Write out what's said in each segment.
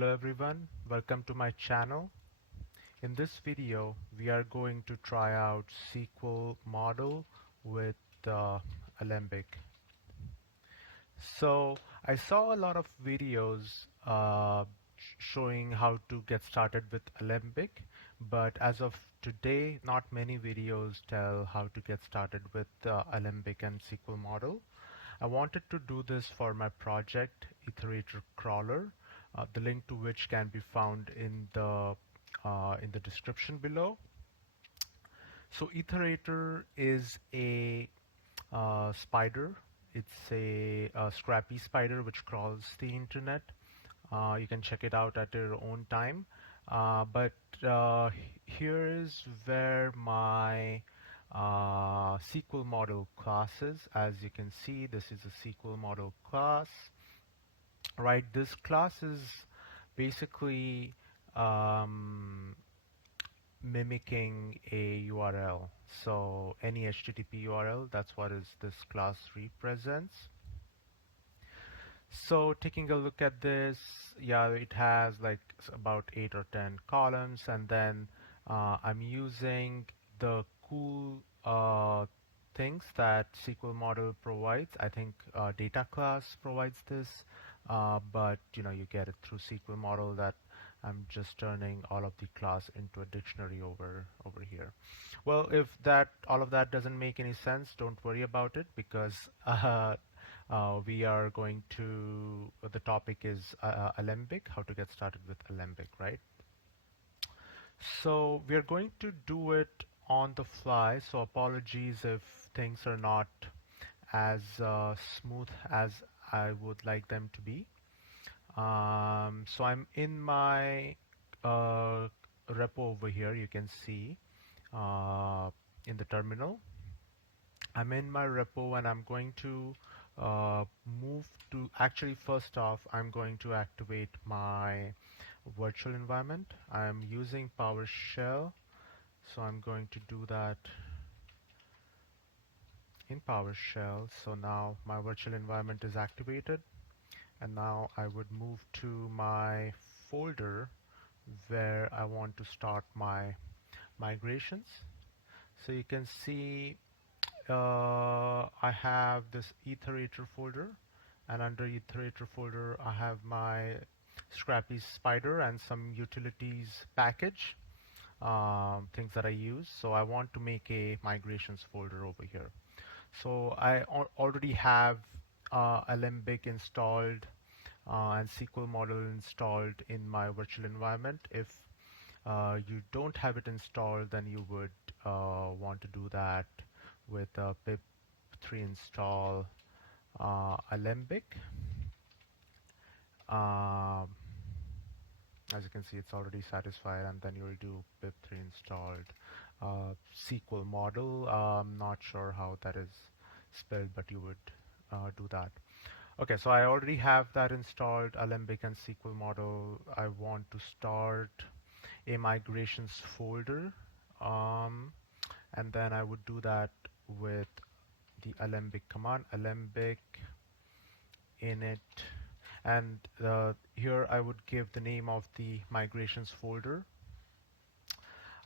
Hello everyone, welcome to my channel. In this video, we are going to try out SQL model with Alembic. So I saw a lot of videos showing how to get started with Alembic, but as of today, not many videos tell how to get started with Alembic and SQL model. I wanted to do this for my project, Iterator Crawler, the link to which can be found in the description below. So Iterator is a spider. It's a Scrapy spider which crawls the internet. You can check it out at your own time. But here is where my SQL model class is. As you can see, this is a SQL model class. Right, this class is basically um, mimicking a URL. So any HTTP URL, that's what is this class represents. So taking a look at this, yeah, it has like about 8 or 10 columns, and then I'm using the cool things that SQL model provides. I think data class provides this, but you get it through SQL model that I'm just turning all of the class into a dictionary over here. Well, if that all of that doesn't make any sense, don't worry about it, because we are going to, the topic is Alembic, how to get started with Alembic, right? So we are going to do it on the fly, so apologies if things are not as smooth as I would like them to be. So I'm in my repo over here, you can see in the terminal. I'm in my repo and I'm going to move to, actually first off, I'm going to activate my virtual environment. I'm using PowerShell, so I'm going to do that in PowerShell. So now my virtual environment is activated, and now I would move to my folder where I want to start my migrations. So you can see I have this Iterator folder, and under Iterator folder I have my Scrapy spider and some utilities package, things that I use. So I want to make a migrations folder over here. So I already have Alembic installed and SQL model installed in my virtual environment. If you don't have it installed, then you would want to do that with pip3 install Alembic. Um, as you can see, it's already satisfied, and then you'll do pip3 installed SQL model. I'm not sure how that is spelled, but you would do that. Okay, so I already have that installed, Alembic and SQL model. I want to start a migrations folder, and then I would do that with the Alembic command, Alembic init, and here I would give the name of the migrations folder.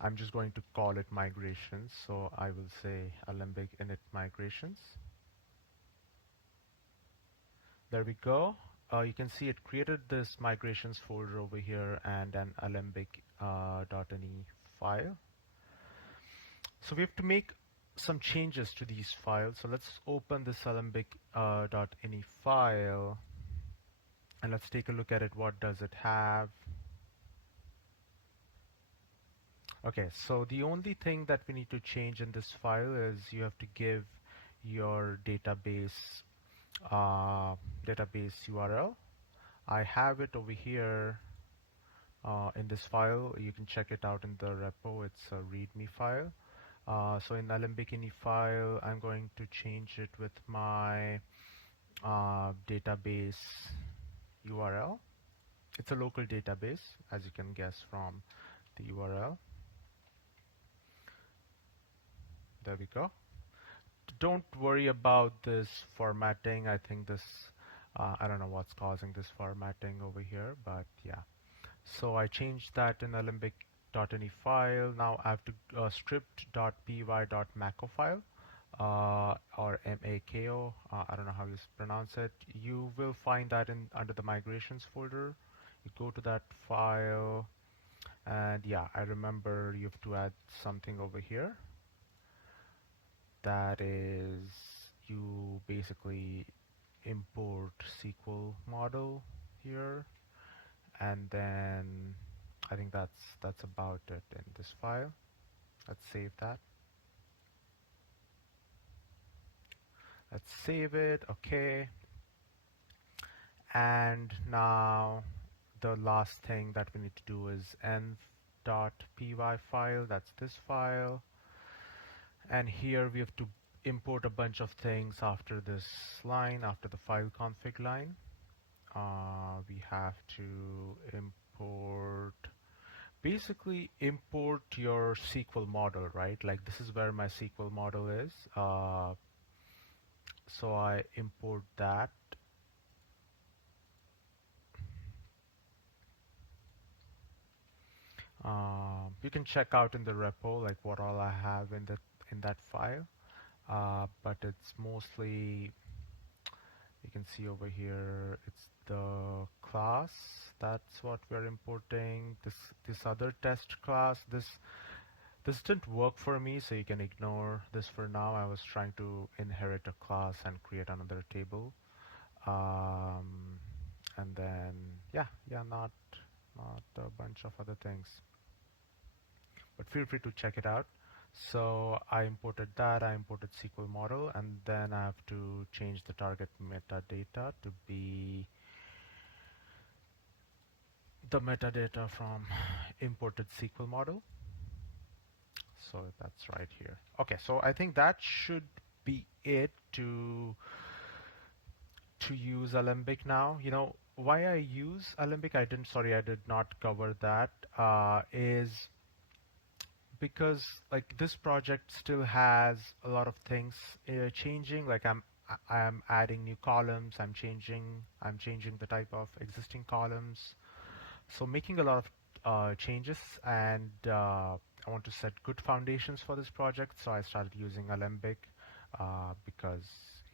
I'm just going to call it migrations, so I will say Alembic init migrations. There we go. You can see it created this migrations folder over here and an alembic.ini file. So we have to make some changes to these files. So let's open this alembic.ini file, and let's take a look at it. What does it have? Okay, so the only thing that we need to change in this file is you have to give your database URL. I have it over here in this file. You can check it out in the repo. It's a README file. So in Alembic ini file, I'm going to change it with my database URL. It's a local database, as you can guess from the URL. There we go. Don't worry about this formatting. I think this, I don't know what's causing this formatting over here, but yeah. So I changed that in alembic.ini file. Now I have to script.py.mako file, or MAKO. I don't know how you pronounce it. You will find that in under the migrations folder. You go to that file, and yeah, I remember you have to add something over here. That is, you basically import SQL model here, and then I think that's about it in this file. Let's save that. Let's save it. Okay. And now the last thing that we need to do is env.py file. That's this file. And here we have to import a bunch of things after this line, after the file config line. We have to basically import your SQL model, right? Like this is where my SQL model is. So I import that. You can check out in the repo like what all I have in that file, but it's mostly, you can see over here, it's the class. That's what we're importing. This other test class. This didn't work for me, so you can ignore this for now. I was trying to inherit a class and create another table, um, and then not a bunch of other things. But feel free to check it out. So I imported that, I imported SQL model, and then I have to change the target metadata to be the metadata from imported SQL model. So that's right here. Okay, so I think that should be it to use Alembic now. You know, why I use Alembic, I did not cover that, is because like this project still has a lot of things changing. Like I'm adding new columns. I'm changing the type of existing columns. So making a lot of changes, and I want to set good foundations for this project. So I started using Alembic because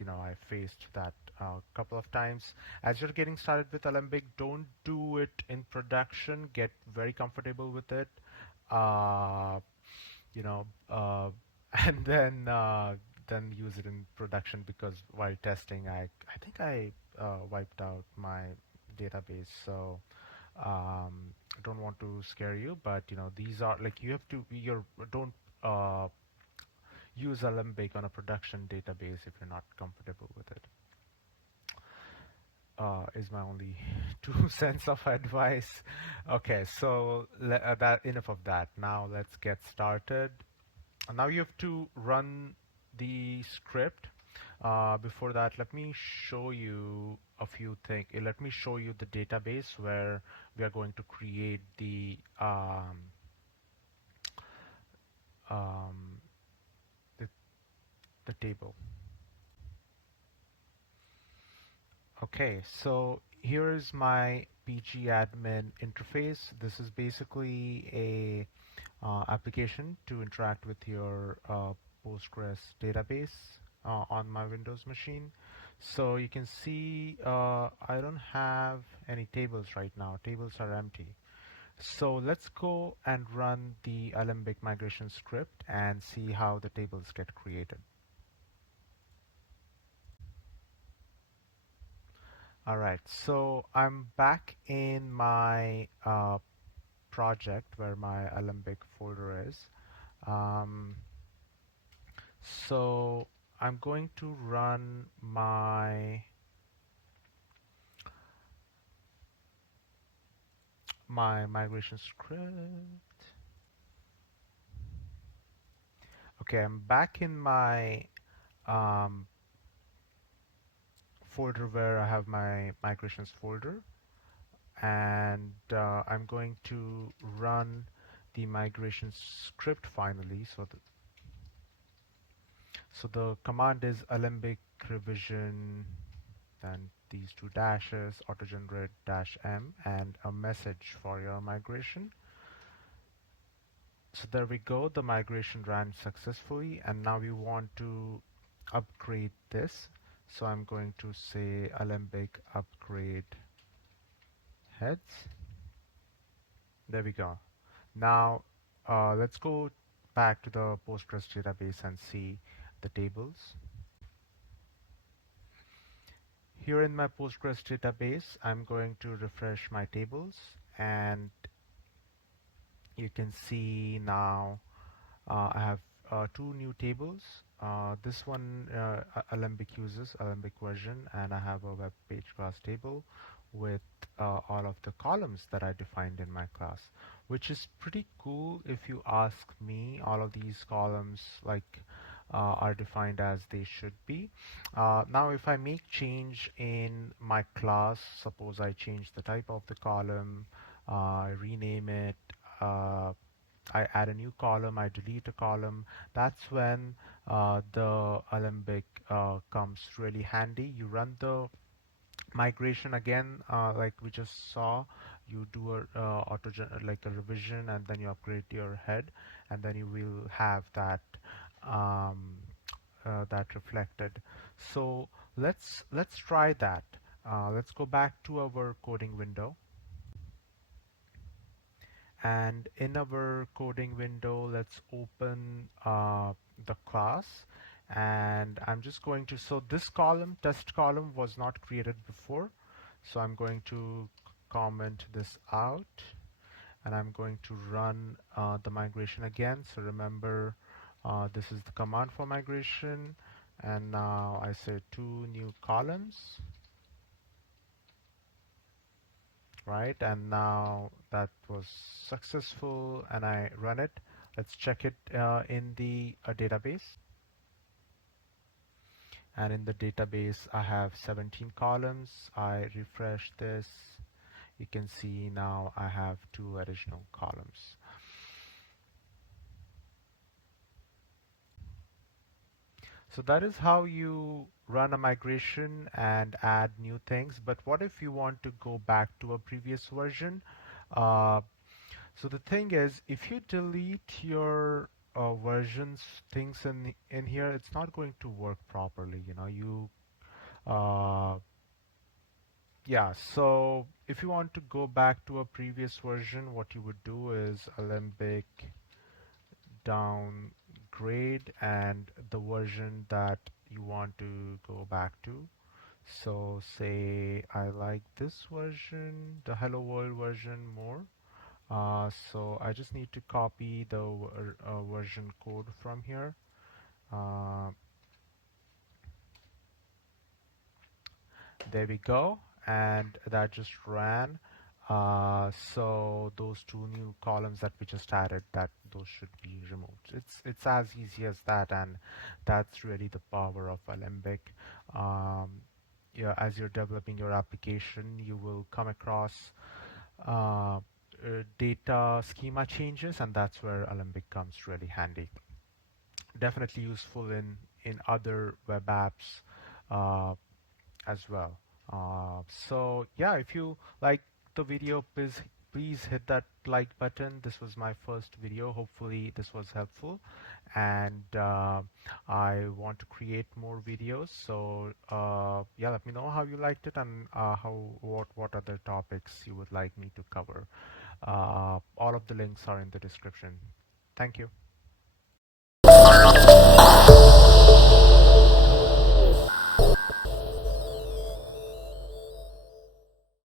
I faced that a couple of times. As you're getting started with Alembic, don't do it in production. Get very comfortable with it. Uh, you know, and then use it in production, because while testing, I think I wiped out my database. So I don't want to scare you, but these are like you have to you're don't use Alembic on a production database if you're not comfortable with it. Is my only 2 cents of advice. Okay, so that enough of that. Now let's get started. Now you have to run the script. Before that, let me show you a few things. Let me show you the database where we are going to create um, the, the table. Okay, so here is my pgadmin interface. This is basically a application to interact with your Postgres database on my Windows machine. So you can see I don't have any tables right now. Tables are empty. So let's go and run the Alembic migration script and see how the tables get created. All right, so I'm back in my project where my Alembic folder is. Um, so I'm going to run my migration script. Okay, I'm back in my um, folder where I have my migrations folder, and I'm going to run the migration script finally. So the command is alembic revision, then these two dashes, auto-generate -m, and a message for your migration. So there we go, the migration ran successfully, and now we want to upgrade this. So I'm going to say Alembic upgrade heads. There we go. Now let's go back to the Postgres database and see the tables. Here in my Postgres database, I'm going to refresh my tables, and you can see now I have two new tables. This one Alembic uses, Alembic version, and I have a web page class table with all of the columns that I defined in my class, which is pretty cool if you ask me. All of these columns are defined as they should be. Now if I make change in my class, suppose I change the type of the column, I rename it, I add a new column, I delete a column. That's when the Alembic comes really handy. You run the migration again, like we just saw. You do a like a revision, and then you upgrade your head, and then you will have that um, that reflected. So let's try that. Let's go back to our coding window. And in our coding window, let's open the class, and I'm just going to, so this column, test column, was not created before, so I'm going to comment this out, and I'm going to run the migration again. So remember, this is the command for migration, and now I say two new columns, right? And now that was successful, and I run it. Let's check it in the database. And in the database, I have 17 columns. I refresh this. You can see now I have two additional columns. So that is how you run a migration and add new things. But what if you want to go back to a previous version? Uh, So the thing is, if you delete your versions things in here, it's not going to work properly. Uh, yeah. So if you want to go back to a previous version, what you would do is Alembic downgrade and the version that you want to go back to. So say I like this version, the Hello World version more. So I just need to copy the version code from here. Uh, there we go, and that just ran. So those two new columns that we just added, that those should be removed. It's as easy as that, and that's really the power of Alembic. Um, yeah, as you're developing your application, you will come across data schema changes, and that's where Alembic comes really handy. Definitely useful in other web apps uh, as well. So yeah, if you like the video, please hit that like button. This was my first video. Hopefully this was helpful, and I want to create more videos. So yeah, let me know how you liked it, and what other topics you would like me to cover. All of the links are in the description. Thank you.